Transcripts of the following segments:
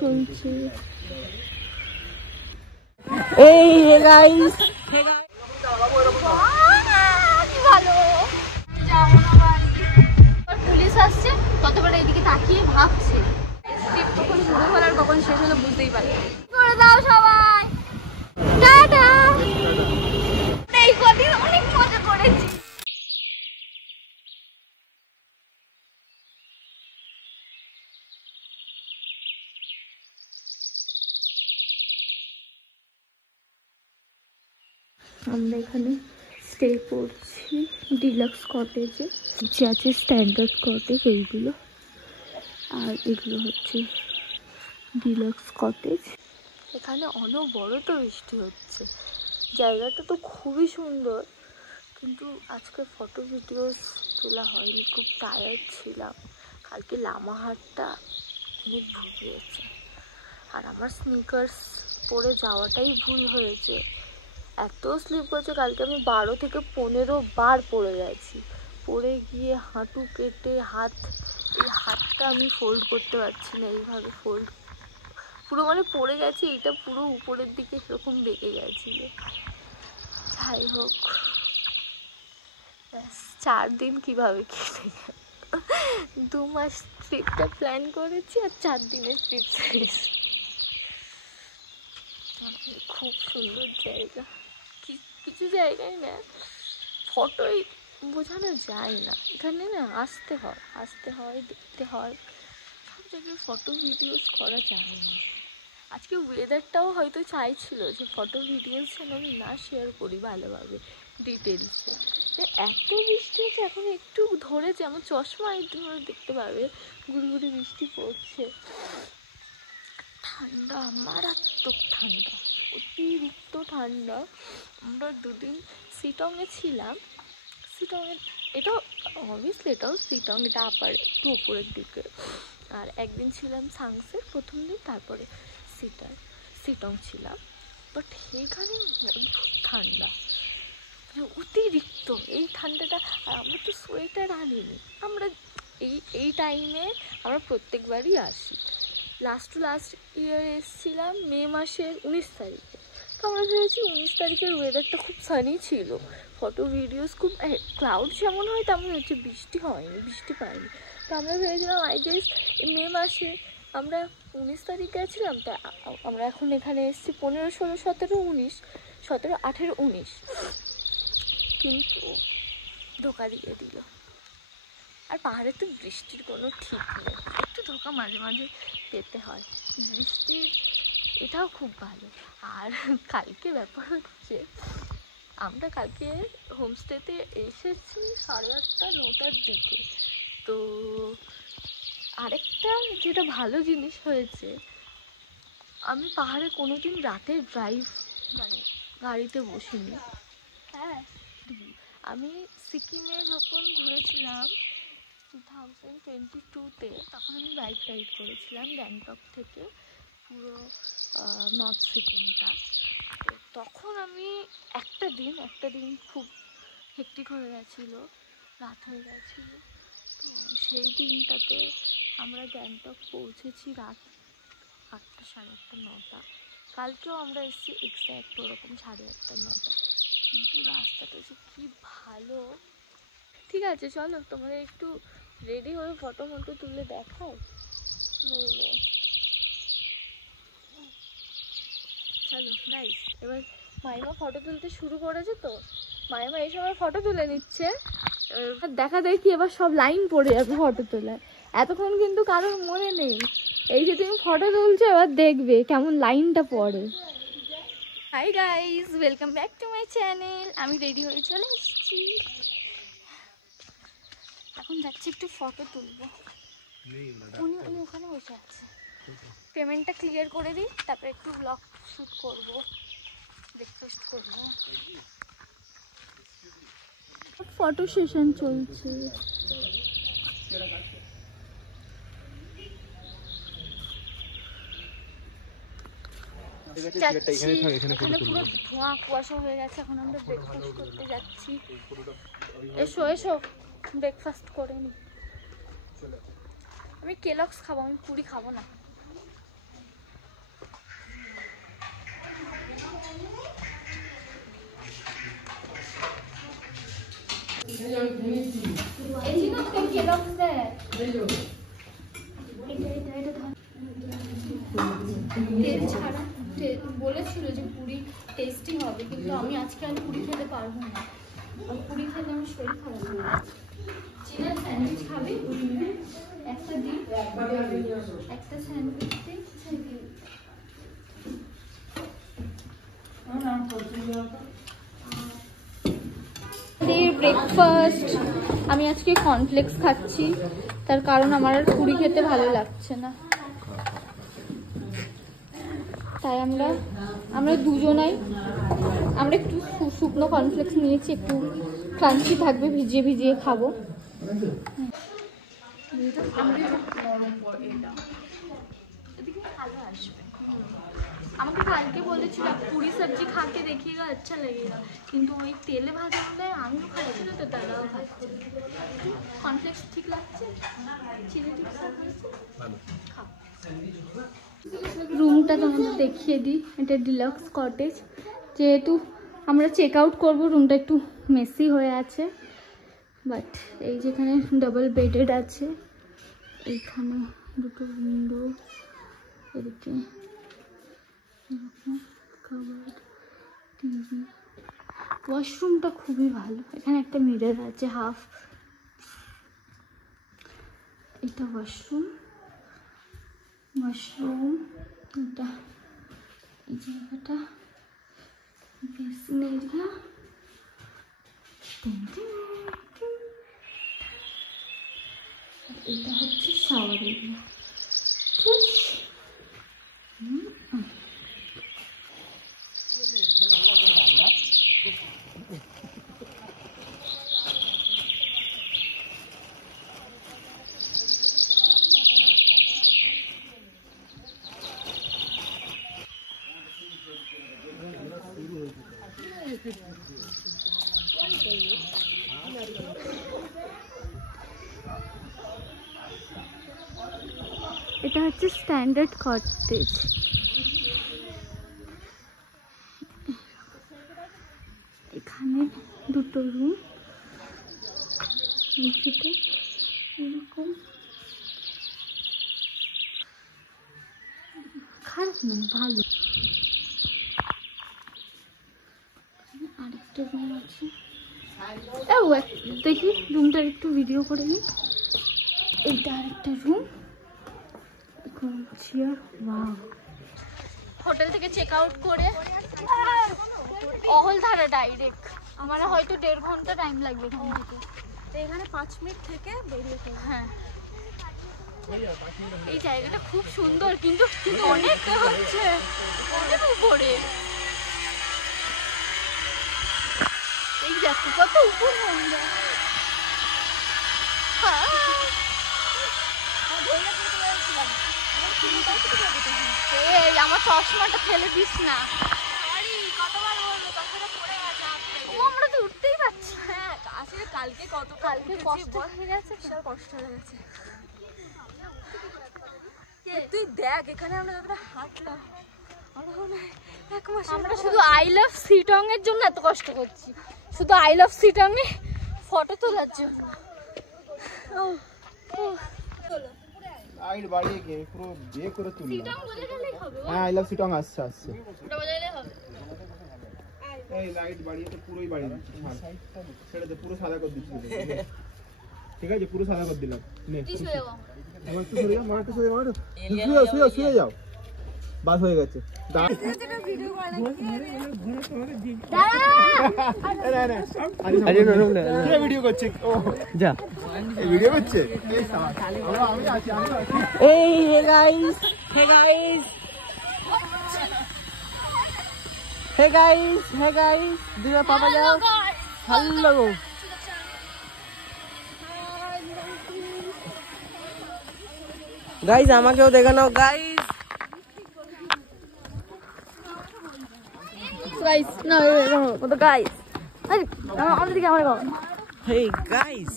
চলছে এই hey guys police আসছে কতবার এইদিকে তাকিয়ে ভাবছে কখন শুরু হলো আর কখন শেষ হলো বুঝতেই পারি করে দাও সবাই টাটা এই কদিন অনেক মজা করেছি আমরা এখানে স্টে করছি ডিলাক্স কটেজে যে আছে স্ট্যান্ডার্ড কটেজ এইগুলো আর এগুলো হচ্ছে ডিলাক্স কটেজ এখানে অনবরত বৃষ্টি হচ্ছে জায়গাটা তো খুবই সুন্দর কিন্তু আজকে ফটো ভিডিওস তোলা হয়নি খুব টায়ার্ড ছিলাম কালকে লামাহাটটা অনেক ভুগিয়েছে আর আমার স্নিকার্স পরে যাওয়াটাই ভুল হয়েছে এত স্লিপ করছে কালকে আমি 12 থেকে 15 বার পড়ে গেছি পড়ে গিয়ে হাঁটু কেটে এই হাতটা আমি ফোল্ড করতে পারছি না এইভাবে ফোল্ড পুরো মানে পড়ে গেছি এটা পুরো উপরের দিকে সেরকম বেঁকে গেছিল যাই হোক 4 দিন কিভাবে কেটে গেল 2 মাস ট্রিপটা প্ল্যান করেছি আর 4 দিনের ট্রিপ শেষ খুব সুন্দর জায়গা কিছু জায়গায় না ফটোই বোঝানো যায় না এখানে না আসতে হয় দেখতে হয় সব জায়গায় ফটো ভিডিওস করা যায় না আজকে ওয়েদারটাও হয়তো চাইছিল যে ফটো ভিডিওস যেন আমি না শেয়ার করি ভালোভাবে ডিটেলসে এত বৃষ্টি হচ্ছে এখন একটু ধরেছে আমার চশমা একটু ধরে দেখতে পাবে গুড়ি বৃষ্টি পড়ছে ঠান্ডা মারাত্মক ঠান্ডা অতিরিক্ত ঠান্ডা আমরা 2 দিন শিটংয়ে ছিলাম শিটংয়ের এটাও অবভিয়াসলি এটাও শিটং এটা আপার একটু উপরের দিকে আর একদিন ছিলাম সাংসের প্রথম দিন তারপরে শিটং ছিলাম বাট এখানে অদ্ভুত ঠান্ডা অতিরিক্ত এই ঠান্ডাটা আর আমরা তো সোয়েটার আনিনি আমরা এই টাইমে আমরা প্রত্যেকবারই আসি লাস্ট ইয়ার এসেছিলাম মে মাসের 19 তারিখে তো আমরা ভেবেছি 19 তারিখের ওয়েদারটা খুব সানি ছিল ফটো ভিডিওস খুব ক্লাউড যেমন হয় তেমন হচ্ছে বৃষ্টি হয়নি বৃষ্টি পাইনি তো আমরা ভেবেছিলাম আই গেস মে মাসে আমরা 19 তারিখ গেছিলাম তা আমরা এখন এখানে এসেছি 15, 16, 17, 19, 17, 18, 19 কিন্তু ধোকা দিয়ে দিল আর পাহাড়ে তো বৃষ্টির কোনো ঠিক নেই একটু ধোকা মাঝে মাঝে পেতে হয় বৃষ্টির এটাও খুব ভালো আর কালকে ব্যাপার হচ্ছে আমরা কালকে হোমস্টেতে এসেছি 8:30, 9টার দিকে তো আরেকটা যেটা ভালো জিনিস হয়েছে আমি পাহাড়ে কোনোদিন রাতে ড্রাইভ মানে গাড়িতে বসিনি হ্যাঁ আমি সিকিমে যখন ঘুরেছিলাম 2022-তে তখন আমি বাইক রাইড করেছিলাম গ্যাংটক থেকে পুরো নর্থ সিকিমটা তো তখন আমি একটা দিন খুব হেক্টিক হয়ে গেছিলো রাত হয়ে গেছিলো তো সেই দিনটাতে আমরা গ্যাংটক পৌঁছেছি রাত 8টা, 8:30, 9টা কালকেও আমরা এসেছি এক্স্যাক্ট ওরকম 8:30, 9টা কিন্তু রাস্তাটা যে কি ভালো ঠিক আছে চলো তোমাদের একটু রেডি হয়ে ফটো তুলে দেখাও নইলে চলো গাইস এবার মাইমা ফটো তুলতে শুরু করেছে তো মাইমা এই সময় ফটো তুলে নিচ্ছে দেখা দেখি এবার সব লাইন পড়ে যাবে ফটো তোলায় এতক্ষণ কিন্তু কারোর মনে নেই এই যে তুমি ফটো তুলছো এবার দেখবে কেমন লাইনটা পড়ে hi guys welcome back to my channel আমি রেডি হয়ে চলে এসেছি এখন যাচ্ছি একটু ফটো তুলবো উনি ওখানে বসে আছে পেমেন্টটা ক্লিয়ার করে দিই তারপরে একটু ব্লগ শ্যুট করবো ব্রেকফাস্ট করবো ফটো সেশন চলছে এখানে পুরো ধোঁয়া কুয়াশা হয়ে গেছে এখন আমরা ব্রেকফাস্ট করতে যাচ্ছি এসো ব্রেকফাস্ট করে নি আমি কেলগস খাবো আমি পুরি খাবো না তেল ছাড়া বলেছিল যে পুরি টেস্টি হবে, কিন্তু আমি আজকে আর পুরি খেতে পারবো না, আর পুরি খেলে আমার শরীর খারাপ হয়ে যাচ্ছে। চিনা স্যান্ডউইচ খাবি? একটা দিই, একটা স্যান্ডউইচ দিই। ব্রেকফাস্ট আমি আজকে কর্নফ্লেক্স খাচ্ছি, তার কারণ আমার আর পুরি খেতে ভালো লাগছে না, তাই আমরা দুজনাই আমরা একটু শুকনো কর্নফ্লেক্স নিয়েছি, একটু ক্রাঞ্চি থাকবে, ভিজিয়ে ভিজিয়ে খাবো। আমাকে কালকে বলেছিল पूरी सब्जी खा के देखिएगा अच्छा लगेगा, কিন্তু ওই তেলে ভাজা হলে আমিও খাচ্ছি না, তো দাদাও খাচ্ছে। কর্নফ্লেক্স ঠিক লাগছে, চিলি টিপস ভালো। রুমটা তোমাদের দেখিয়ে দিই, এটা ডিলাক্স কটেজ। যেহেতু আমরা চেক আউট করবো, রুমটা একটু মেসি হয়ে আছে, বাট এই যেখানে ডাবল বেডেড আছে, এইখানে দুটো উইন্ডো, এদিকে কাবার্ড, টিভি, ওয়াশরুমটা খুবই ভালো, এখানে একটা মিরর আছে হাফ, এটা ওয়াশরুম, এটা এই জায়গাটা বেসিন এরিয়া, এটা হচ্ছে শাওয়ার এরিয়া। ঠিক আছে, এটা হচ্ছে স্ট্যান্ডার্ড কটেজ। এখানে দুটো রুম, এরকম খারাপ নয়, ভালো। আরেকটা রুম আছে, দেখি রুমটার একটু ভিডিও করে নিই। এইটা আরেকটা রুম, হোটেল থেকে চেক আউট করে অহলধারা ডাইরেক্ট, আমার হয়তো 1.5 ঘন্টা টাইম লাগবে এখান থেকে, এখানে 5 মিনিট থেকে বেরিয়ে পড়ি। হ্যাঁ, এই জায়গাটা খুব সুন্দর, কিন্তু অনেক হচ্ছে, অনেক উপরে। এই দেখো কত উপরে আমরা। আমার চশমাটা ফেলে দিস না, কতবার বলবো, চশমাটা পড়ে গেছে। আমরা তো উঠতেই পারছি। হ্যাঁ, আসলে কালকে কষ্ট হয়ে গেছে, বিশাল কষ্ট হয়ে গেছে। তুই দেখ এখানে আমরা যতটা হাঁটলাম, আমরা শুধু আই লাভ সিটং এর জন্য এত কষ্ট করছি, শুধু I love Sittong A photo তোলার জন্য। লাইট বাড়িয়ে গিয়ে পুরো বিয়ে করে তুললাম। হ্যাঁ, আই লাভ সিটং আসছে। এই লাইট বাড়িয়ে তো পুরোই বাড়িয়ে দিচ্ছি, ছেড়ে দে, পুরো সাদা করে দিচ্ছি। ঠিক আছে, পুরো সাদা করে দিলাম। শুয়ে যাও, বাস হয়ে গেছে। ভিডিও করছে, যা ভিডিও করছে। এই hey guys, hey guys, hey guys, hey guys, দিবা পাপা যাও। হ্যালো গাইস, আমাকেও দেখানো গাইস। গাইস না, কত গাইস, আমাদের দিকে আমার গাও। হে গাইস,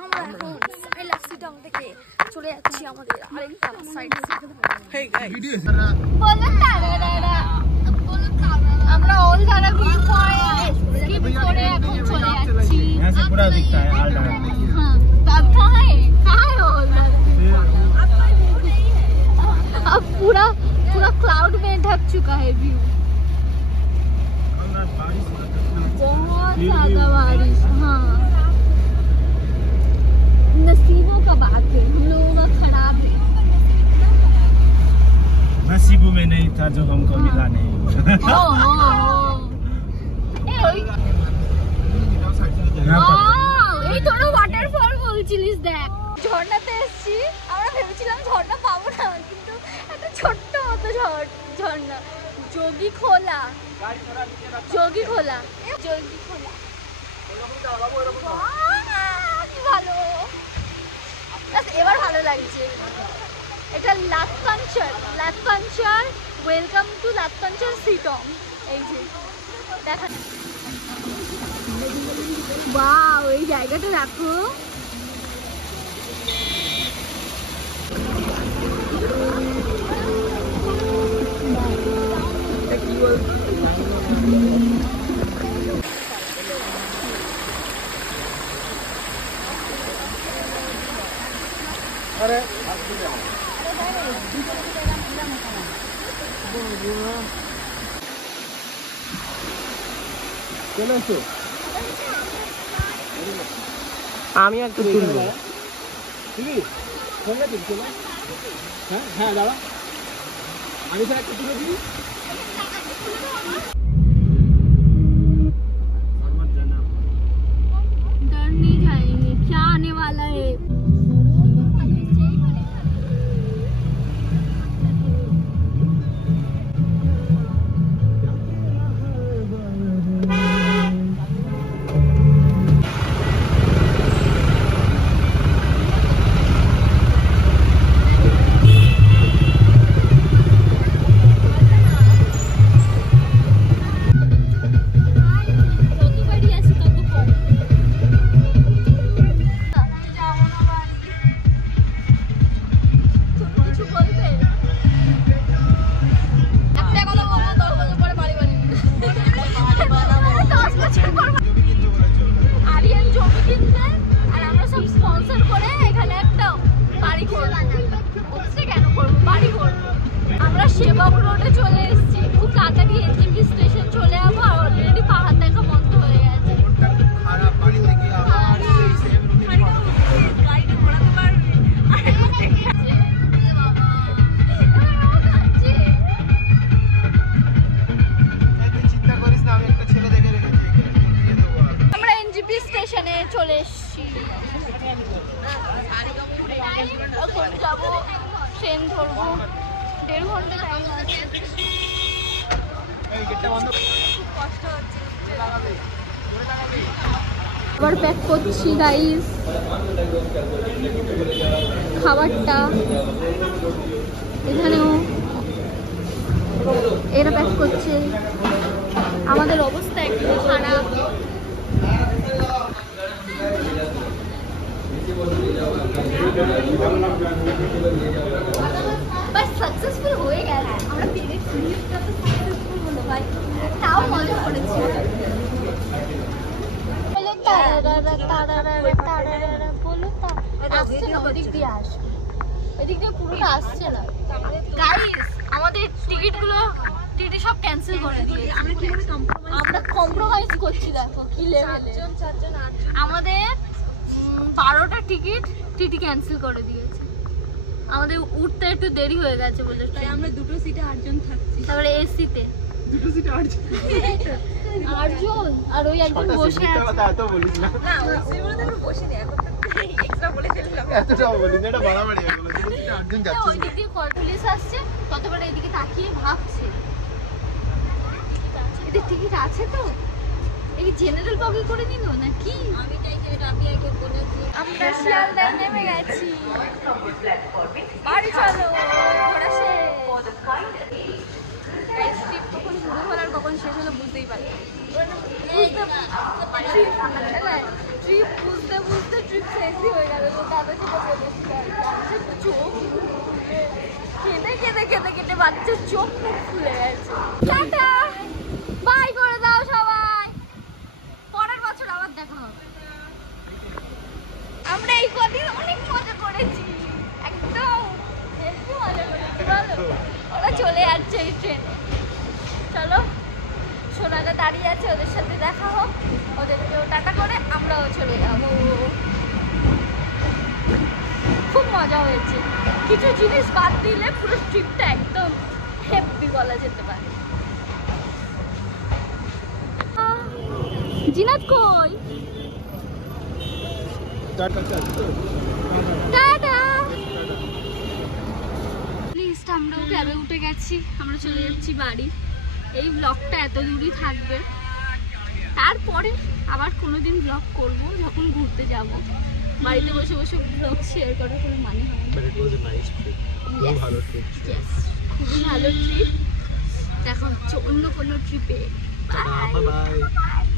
আমরা এখন আই লাভ সিটং থেকে চলে যাচ্ছি আমাদের আরেকটা সাইডে। হে গাইস, আমরা অল ধারা ভিউ পয়েন্ট স্কিপ করে এখন চলে যাচ্ছি यहाँ से पूरा दिखता है आल डाल। हाँ, तब कहाँ है वो उधर? अब पूरा क्लाउड में ढक चुका है व्यू। बहुत ज्यादा बारिश। हाँ, नसीबों का बात है, हम लोगों का खराब है। नसीबों में नहीं था जो हमको मिला नहीं। এই তোরা ওয়াটারফল বলছিলিস, দেখ ঝর্ণাতে এসেছি। আমরা ভেবেছিলাম ঝর্ণা পাবো না, কিন্তু একটা ছোট্ট মতো ঝর্ণা। যোগী খোলা। কি ভালো, এবার ভালো লাগছে। এটা লাতপাঞ্চার। Welcome to Latpanchar Sittong. এই যে দেখা, ওয়াও, এই জায়গাটা দেখো। अरे চলে এসো। আমি একটু তুলবো। ঠিক আছে, ফোনটা দিন চলো। হ্যাঁ হ্যাঁ দাদা, আমি স্যার একটু তুলে দিই। डर नहीं जाएंगे, क्या आने वाला है? সেবক রোডে চলে এসেছি, খুব তাড়াতাড়ি এনজিপি স্টেশন চলে যাবো। আর অলরেডি পাহাড় দেখা বন্ধ হয়ে গেছে। আমরা এনজিপি স্টেশনে চলে এসেছি, এখন যাবো, ট্রেন ধরবো। 1.5 ঘন্টা টাইম আছে। খুব কষ্ট হচ্ছে। আবার প্যাক করছি গাইস খাবারটা। এখানেও এরা প্যাক করছে। আমাদের অবস্থা একটু খারাপ। বাস সাকসেসফুল হয়ে গেল। আমরা পেরেছি, লিফটটা তো সাকসেসফুল হলো ভাই, তাও মজা করেছি। বলো তারারা বলো তা আসছে না, ওদিক দিয়ে আসবে, ওদিক দিয়ে পুরোটা আসছে না। গাইস আমাদের টিকিট সব ক্যান্সেল করে দিয়েছে। আমরা কম্প্রোমাইজ করছি, দেখো কি লেভেলে। আমাদের 12টা টিকিট টিটি ক্যান্সেল করে দিয়েছে। আমাদের উঠতে একটু দেরি হয়ে গেছে বলে, তাই আমরা 2টো সিটে 8 জন থাকছি। তারপরে এসিতে 2টো সিটে 8 জন, 8 জন, আর ওই একজন বসে আছে। কথা এত বলিস না, না ওই বলে তো বসে নেই, এখন এক্সট্রা বলে ফেললাম। এতটাও বলিস না, এটা বাড়াবাড়ি হয়ে গেল। 2টো সিটে 8 জন যাচ্ছে। ওই দিক দিয়ে পুলিশ আসছে, ততবার এদিকে তাকিয়ে ভাবছে এদের টিকিট আছে তো, এই জেনারেল বগি করে নিল নাকি। আমি চাইছি রাবিয়াকে বলেছি। আমরা শিয়ালদায় নেমে গেছি, বাড়ি চলো। ঘোরা শেষ। ট্রিপ কখন শুরু হলো আর কখন শেষ হলো বুঝতেই পারি। ট্রিপ বুঝতে বুঝতে ট্রিপ শেষই হয়ে গেল। তো দাদা সেটা বলেছিলাম, চোখ কেঁদে কেঁদে কেঁদে কেটে বাচ্চার চোখ মুখ ফুলে গেছে। টাটা, বাই করে দাও সবাই, পরের বছর আবার দেখা হবে। আমরা এই কদিন অনেক মজা করেছি, একদম হেব্বি মজা করেছি বলো। ওরা চলে যাচ্ছে এই ট্রেনে, চলো সোনাটা দাঁড়িয়ে আছে, ওদের সাথে দেখা হোক, ওদেরকেও টাটা করে আমরাও চলে যাবো। খুব মজা হয়েছে, কিছু জিনিস বাদ দিলে পুরো ট্রিপটা একদম হেব্বি বলা যেতে পারে। জিনাত কই? টাটা। লিস্ট আমরাও ক্যাবে উঠে গেছি, আমরা চলে যাচ্ছি বাড়ি। এই ব্লগটা এত দূরই থাকবে, তারপরে আবার কোনোদিন ব্লগ করব যখন ঘুরতে যাব। বাড়িতে বসে বসে ব্লগ শেয়ার করার কোনো মানে হয় না। But it was a nice trip. খুব ভালো ট্রিপ ছিল। Yes, খুবই ভালো ট্রিপ। দেখা হচ্ছে অন্য কোনো ট্রিপে। Bye bye.